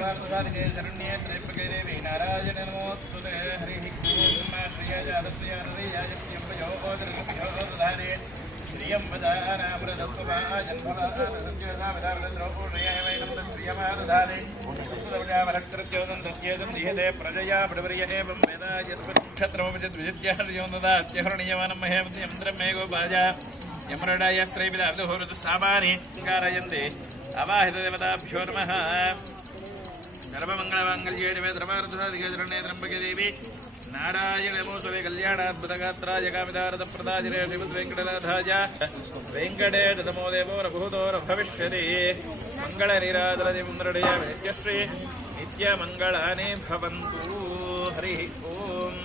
सर्वार्थसाधिके शरण्ये त्र्यम्बके देवी नारायण नमोस्तुते हरिः ओम श्रीयजातस्य हृदयायप्यम्बयो ओदृशभ्यो दधारे श्रियं वदानामृतत्वमाजन्भवानसंज्ञाविदावृद्रोपूर्णयाय प्रियमादधारे सत्येदं दीयते प्रजया बडवर्य एवं वेदा यत्क्षत्रमविद्विजित्याहरणीयमानं महेन्द्रं मे गोपाजा यमरडायस्त्रैविदार्धहोरतसामानि कारयन्ते अवाहितदेवताभ्यो नमः सर्वमङ्गलमाङ्गल्ये शिवे सर्वार्थसाधिके शरण्ये त्र्यम्बके देवी नारायण नमोस्तुते कल्याणाद्भुतगात्राय कामितार्थप्रदायिने श्रीमद्वेङ्कटनाथाय वेङ्कटेश तमो देवो रघुतो भविष्यति मङ्गलनीराजलदिमुन्द्रडयामि नित्यश्री नित्यमङ्गलानि भवन्तु हरिः ओम्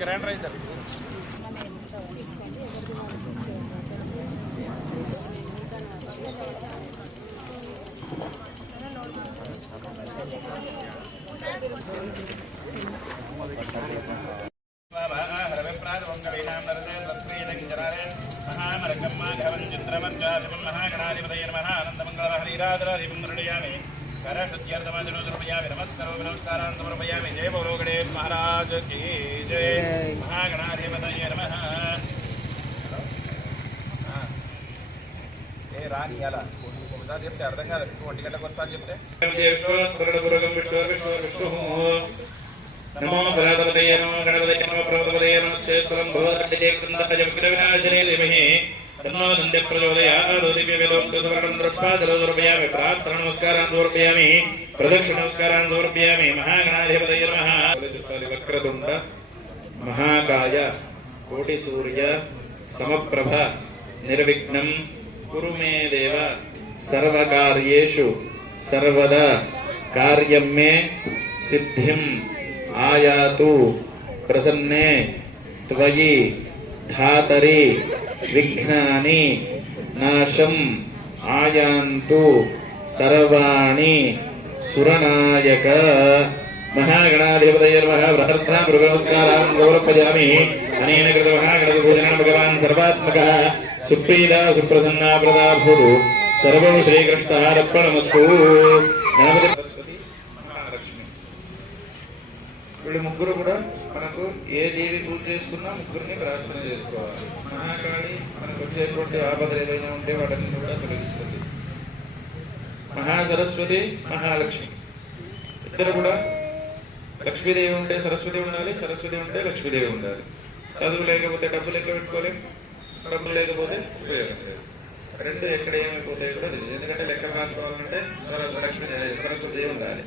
ग्रैंड राइस नमस्कारो नमस्कारान् समर्पयामि। जय बोलो गणेश महाराज की जय। महागणाधिपतये नमः। ఏ రాని అలా ఒకసారి చెప్తే అర్థం కాదు. 1 గంటలకు వస్తాను చెప్తే నమో భగవతయ నమో గణపతయ నమో ప్రవతపదయ నమస్తే స్తవం భవతయ కృందయ విఘ్నవినాశనే దేమహి तन्नो नन्दे प्रचोदयात् दिव्यवेदोक्तसवर्णं दृष्ट्वा जलोदर्पयामि प्रार्थना नमस्कारान् समर्पयामि प्रदक्षिण नमस्कारान् समर्पयामि महागणाधिपतये नमः वक्रतुण्ड महाकाय कोटिसूर्य समप्रभ निर्विघ्नं कुरु मे देव सर्वकार्येषु सर्वदा कार्यं मे सिद्धिं आयातु प्रसन्ने त्वयि धातरि विघ्नानि नाशं आयान्तु सर्वाणि सुरनायक महागणाधिपतये नमः। बृहद्भ्यां नमस्कारान् समर्पयामि। अनेन कृतमः गणपतिपूजनेन भगवान् सर्वात्मकः सुप्रीता सुप्रसन्ना प्रदा भूतु। सर्वं श्रीकृष्णार्पणमस्तु। వీళ్ళు ముగ్గురు కూడా మనకు ఏ దేవి పూజ చేసుకున్నా ముగ్గురిని ప్రార్థన చేసుకోవాలి. మహాకాళి మనకు వచ్చేటువంటి ఆపదలు ఏదైనా ఉంటే వాటిని కూడా తొలగిస్తుంది. మహాసరస్వతి మహాలక్ష్మి ఇద్దరు కూడా లక్ష్మీదేవి ఉంటే సరస్వతి ఉండాలి, సరస్వతి ఉంటే లక్ష్మీదేవి ఉండాలి. చదువు లేకపోతే డబ్బు లెక్క పెట్టుకోలేం, డబ్బులు లేకపోతే ఉపయోగం లేదు. రెండు ఎక్కడ ఏమైపోతాయి కూడా తెలియదు. ఎందుకంటే లెక్కలు రాసుకోవాలంటే సరస్వతి ఉండాలి.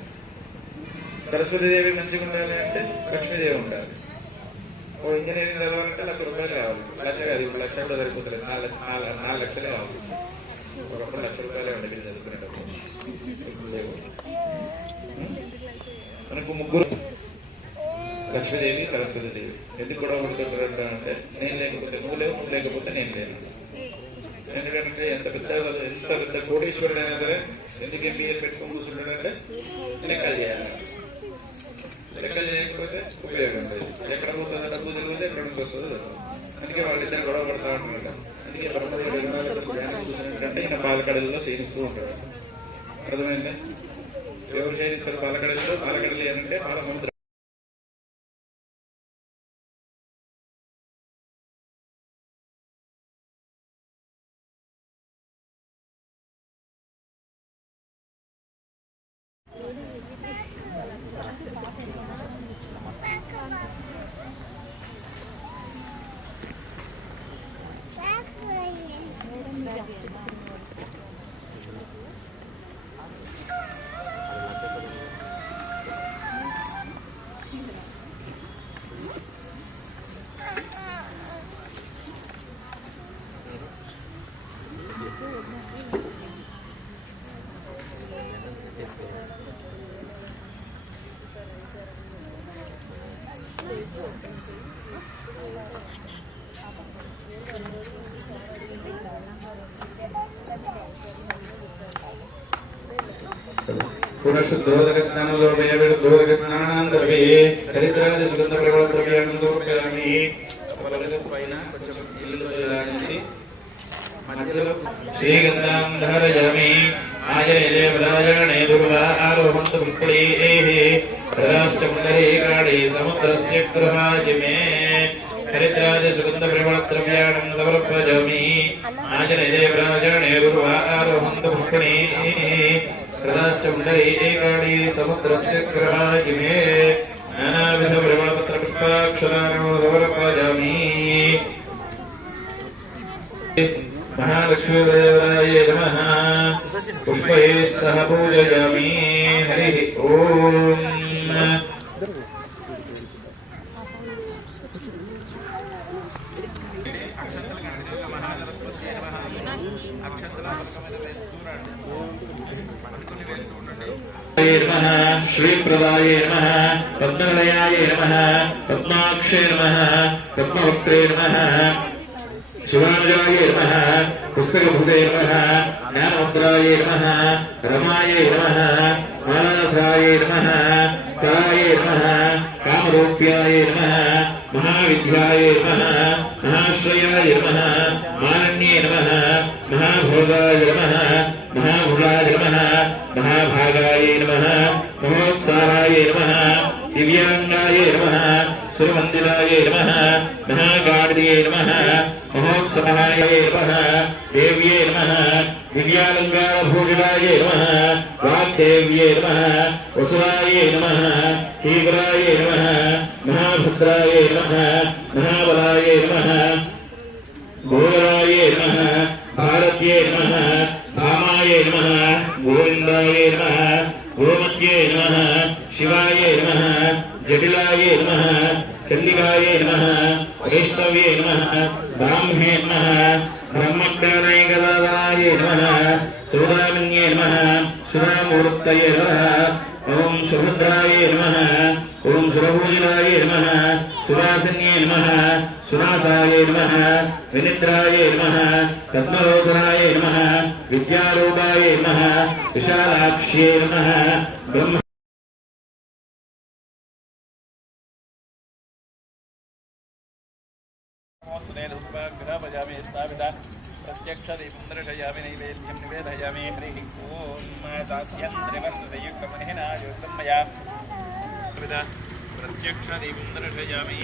సరస్వతీదేవి మంచిగా ఉండాలి అంటే లక్ష్మీదేవి ఉండాలి. ఓ ఇంజనీరింగ్ చదవాలంటే ₹1,00,000 కావాలి. లక్ష కాదు, ఇప్పుడు లక్ష కూడా సరిపోతుంది. 4 లక్షలే కావాలి. ఒకప్పుడు ₹1,00,000 ఉండేది చదువుకునేటప్పుడు. మనకు ముగ్గురు లక్ష్మీదేవి సరస్వతీదేవి ఎందుకు కూడా ఉంటుందంటే నేను లేకపోతే నువ్వు లేవు, నువ్వు లేకపోతే నేను లేను. ఎందుకంటే ఎంత పెద్ద కోటీశ్వరుడైనా సరే ఎందుకు MBA పెట్టుకుని కూర్చుంటాడంటే లెక్కలు చేయాలి. లెక్కలు చేయకపోతే ఉపయోగం లేదు. ఎక్కడ పోతుందో డబ్బు తిరిగితే ఎక్కడ వస్తుందో. అందుకే వాళ్ళిద్దరు గొడవ పడతా ఉంటున్నాడు. అందుకే కూర్చున్నట్టే ఈయన పాలకడల్లో క్షీణిస్తూ ఉంటాడు. అర్థమైంది? ఎవరు క్షీణిస్తారు పాలకడల్లో? పాలకడలు ఏంటంటే పాలసముద్రం. పునఃశుద్ధోదకస్నానోదకస్నానోదకస్నానాంతర్వే హరిద్రాది సుగంధ ప్రబల ద్రవ్యాన్ని సమర్పయామి. పైన కొంచెం ఇల్లు తోయడానికి మధ్యలో శ్రీగంధాం ధారయామి. ఆజనే వరాజనే దుర్వా ఆరోహంతు పుష్పళీః తదాశ్చ పుండరీకాళీ సముద్రస్య గృహాజిమే. హరిద్రాది సుగంధ ప్రబల ద్రవ్యాన్ని సమర్పయామి. ఆజనే వరాజనే దుర్వా ఆరోహంతు పుష్పళీః తదాశ్చ పుండరీకాళీ సముద్రస్య గృహాజిమే. నానావిధ ప్రబలపత్ర పుష్పాక్షరాణి సమర్పయామి. महालक्ष्मीदेवाय नमः. पुष्पैः सह पूजयामि. हरिः ओम्. श्रीप्रदाय नमः. पद्मनिलयाय नमः. पद्माक्षे नमः. पद्मवक्त्रे नमः. शिवाय नमः. पुष्पकभुजे नमः. ज्ञानमुद्राय नमः. रमाय नमः. मालाधाय नमः. कराय नमः. कामरूप्याय नमः. महाविद्याय नमः. महाश्रयाय नमः. मानन्ये नमः. महाभोगाय नमः. महाभुजाय नमः. महाभागाय नमः. महोत्साराय नमः. दिव्यांगाय नमः. सुरमन्दिराय नमः. महागाढ्ये नमः. महोत्सवाय नमः. देव्ये नमः. दिव्यालङ्कारभूषिताय नमः. वाग्देव्ये नमः. वसुराय नमः. तीव्राय नमः. महाभद्राय नमः. महाबलाय नमः. घोराय नमः. भारत्ये नमः. धामाय नमः. गोविन्दाय नमः. गोमत्ये नमः. शिवाय नमः. जटिलाय नमः. चंडिकाय नमः. वैष्णवे नमः. ब्राह्मणे नमः. ब्रह्मज्ञानैकदाय नमः. सौदामिन्ये नमः. सुरामूर्तये नमः. ओम सुभद्राय नमः. ओम सुरभूजिताय नमः. सुवासिन्ये नमः. सुनासाय नमः. विनिद्राय नमः. पद्मलोचनाय नमः. विद्यारूपाय नमः. विशालाक्ष्ये नमः. ब्रह्म प्रत्यक्ष दीपंदर्शयामि नैवेद्यं निवेदयामि. हरिः ओम्. साध्यन्त्रवर्तयुक्तमनेनायुक्तं मया प्रत्यक्ष दीपंदर्शयामि.